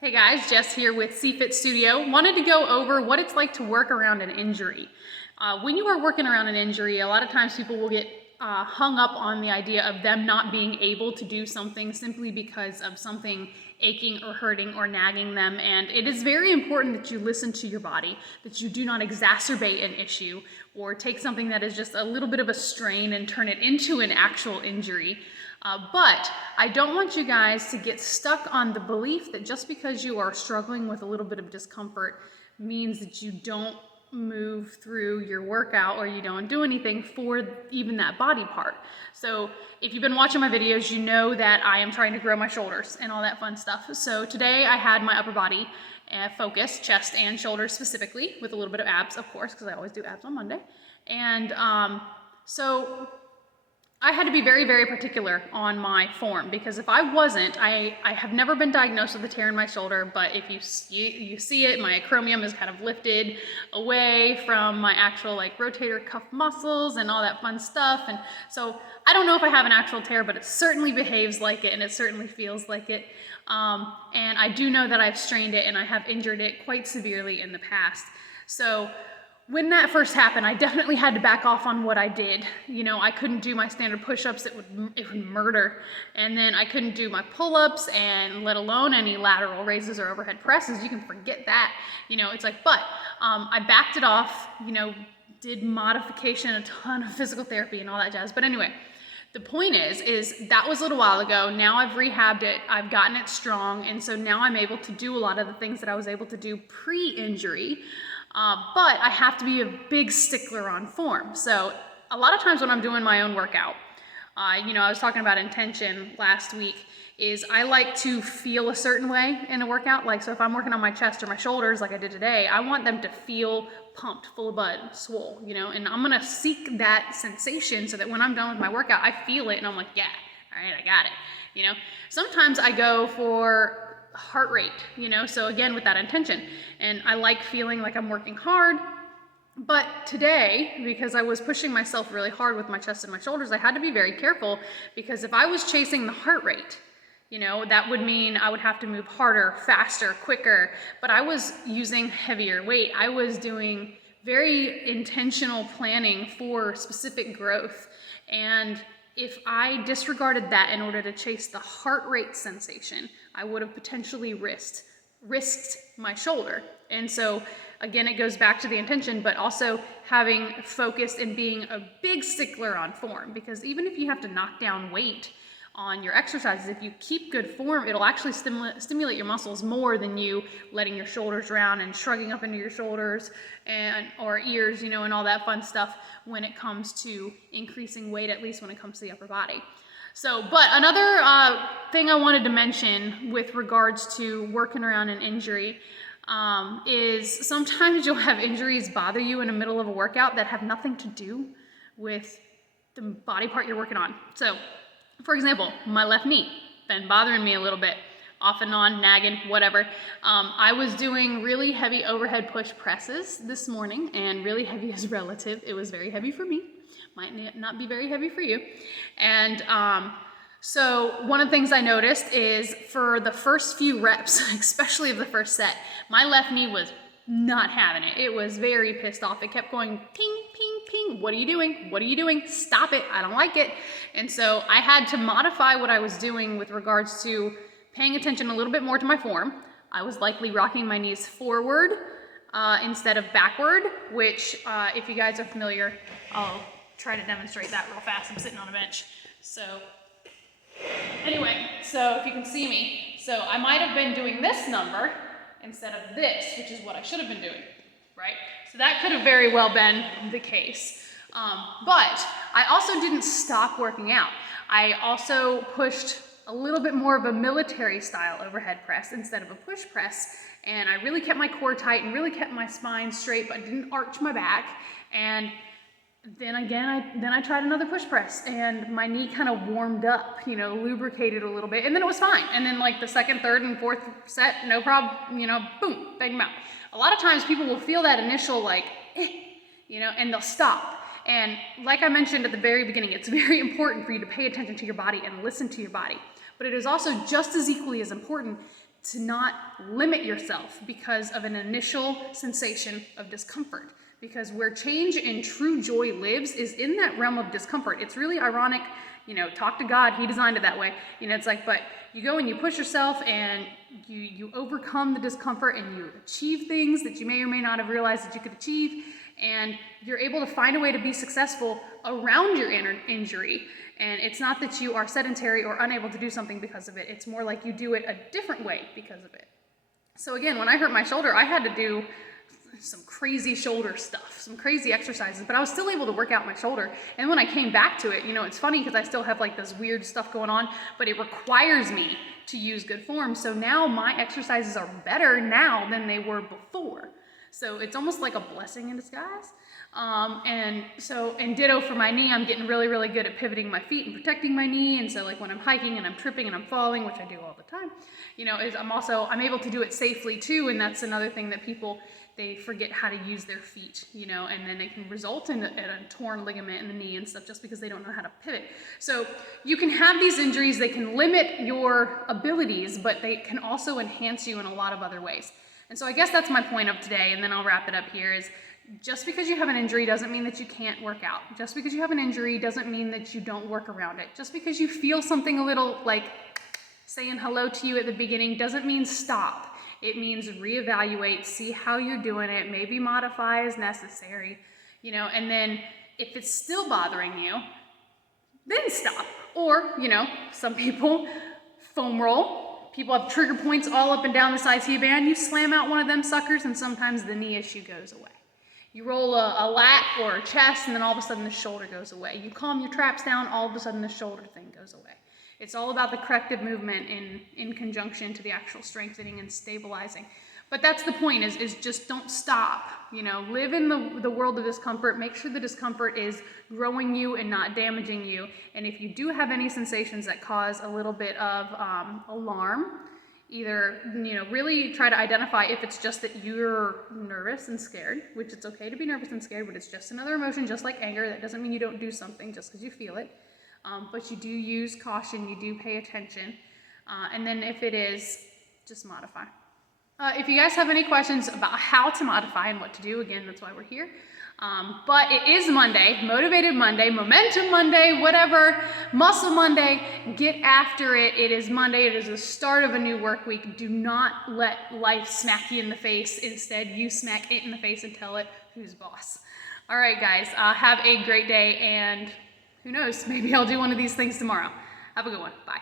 Hey guys, Jess here with CFit Studio. Wanted to go over what it's like to work around an injury. When you are working around an injury, a lot of times people will get hung up on the idea of them not being able to do something simply because of something aching or hurting or nagging them. And it is very important that you listen to your body, that you do not exacerbate an issue or take something that is just a little bit of a strain and turn it into an actual injury. But I don't want you guys to get stuck on the belief that just because you are struggling with a little bit of discomfort means that you don't move through your workout or you don't do anything for even that body part. So if you've been watching my videos, you know that I am trying to grow my shoulders and all that fun stuff. So today I had my upper body focus, chest and shoulders specifically, with a little bit of abs, of course, because I always do abs on Monday. And so I had to be very, very particular on my form, because if I wasn't, I have never been diagnosed with a tear in my shoulder, but if you see it, my acromion is kind of lifted away from my actual like rotator cuff muscles and all that fun stuff. And so I don't know if I have an actual tear, but it certainly behaves like it and it certainly feels like it. And I do know that I've strained it and I have injured it quite severely in the past. So when that first happened, I definitely had to back off on what I did. You know, I couldn't do my standard push-ups, it would murder. And then I couldn't do my pull-ups, and let alone any lateral raises or overhead presses. You can forget that. You know, it's like, but I backed it off, you know, did modification, a ton of physical therapy and all that jazz. But anyway, the point is that was a little while ago. Now I've rehabbed it, I've gotten it strong, and so now I'm able to do a lot of the things that I was able to do pre-injury. But I have to be a big stickler on form. So a lot of times when I'm doing my own workout, you know, I was talking about intention last week, is I like to feel a certain way in a workout. Like, so if I'm working on my chest or my shoulders like I did today, I want them to feel pumped, full of blood, swole, you know, and I'm gonna seek that sensation so that when I'm done with my workout, I feel it and I'm like, yeah, all right, I got it, you know. Sometimes I go for heart rate, you know, so again with that intention, and I like feeling like I'm working hard. But today, because I was pushing myself really hard with my chest and my shoulders, I had to be very careful, because if I was chasing the heart rate, you know, that would mean I would have to move harder, faster, quicker, but I was using heavier weight. I was doing very intentional planning for specific growth, and if I disregarded that in order to chase the heart rate sensation, I would have potentially risked my shoulder. And so again, it goes back to the intention, but also having focused and being a big stickler on form, because even if you have to knock down weight on your exercises, if you keep good form, it'll actually stimulate your muscles more than you letting your shoulders round and shrugging up into your shoulders or ears, you know, and all that fun stuff when it comes to increasing weight, at least when it comes to the upper body. So, but another thing I wanted to mention with regards to working around an injury is sometimes you'll have injuries bother you in the middle of a workout that have nothing to do with the body part you're working on. So, for example, my left knee, been bothering me a little bit, off and on, nagging, whatever. I was doing really heavy overhead push presses this morning, and really heavy is relative. It was very heavy for me, might not be very heavy for you. And so one of the things I noticed is for the first few reps, especially of the first set, my left knee was not having it. It was very pissed off. It kept going ping, ping, ping. What are you doing? What are you doing? Stop it. I don't like it. And so I had to modify what I was doing with regards to paying attention a little bit more to my form. I was likely rocking my knees forward instead of backward, which if you guys are familiar, I'll try to demonstrate that real fast. I'm sitting on a bench. So anyway, so if you can see me, so I might have been doing this number instead of this, which is what I should have been doing, right? So that could have very well been the case. But I also didn't stop working out. I also pushed a little bit more of a military style overhead press instead of a push press. And I really kept my core tight and really kept my spine straight, but didn't arch my back. And then again, I tried another push press, and my knee kind of warmed up, you know, lubricated a little bit, and then it was fine. And then like the second, third, and fourth set, no problem, you know, boom, bang them out. A lot of times people will feel that initial like, you know, and they'll stop. And like I mentioned at the very beginning, it's very important for you to pay attention to your body and listen to your body. But it is also just as equally as important to not limit yourself because of an initial sensation of discomfort. Because where change and true joy lives is in that realm of discomfort. It's really ironic, talk to God, he designed it that way. It's like, but you go and you push yourself and you overcome the discomfort and you achieve things that you may or may not have realized that you could achieve, and you're able to find a way to be successful around your injury. And it's not that you are sedentary or unable to do something because of it. It's more like you do it a different way because of it. So again, when I hurt my shoulder, I had to do some crazy shoulder stuff, some crazy exercises, but I was still able to work out my shoulder. And when I came back to it, it's funny because I still have like this weird stuff going on, but it requires me to use good form. So now my exercises are better now than they were before. So it's almost like a blessing in disguise. And ditto for my knee, I'm getting really, really good at pivoting my feet and protecting my knee. And so like when I'm hiking and I'm tripping and I'm falling, which I do all the time, I'm able to do it safely too. And that's another thing that they forget how to use their feet, and then they can result in a torn ligament in the knee and stuff just because they don't know how to pivot. So you can have these injuries, they can limit your abilities, but they can also enhance you in a lot of other ways. And so I guess that's my point of today, and then I'll wrap it up here, is just because you have an injury doesn't mean that you can't work out. Just because you have an injury doesn't mean that you don't work around it. Just because you feel something a little like saying hello to you at the beginning doesn't mean stop. It means reevaluate, see how you're doing it, maybe modify as necessary, and then if it's still bothering you, then stop. Or, some people foam roll. People have trigger points all up and down this IT band. You slam out one of them suckers and sometimes the knee issue goes away. You roll a lat or a chest and then all of a sudden the shoulder goes away. You calm your traps down, all of a sudden the shoulder thing goes away. It's all about the corrective movement in conjunction to the actual strengthening and stabilizing. But that's the point, is just don't stop. Live in the world of discomfort. Make sure the discomfort is growing you and not damaging you. And if you do have any sensations that cause a little bit of alarm, either, really try to identify if it's just that you're nervous and scared, which it's okay to be nervous and scared, but it's just another emotion, just like anger. That doesn't mean you don't do something just because you feel it. But you do use caution, you do pay attention. And then if it is, just modify. If you guys have any questions about how to modify and what to do, again, that's why we're here. But it is Monday, Motivated Monday, Momentum Monday, whatever, Muscle Monday, get after it. It is Monday, it is the start of a new work week. Do not let life smack you in the face. Instead, you smack it in the face and tell it who's boss. All right, guys, have a great day, and who knows, maybe I'll do one of these things tomorrow. Have a good one. Bye.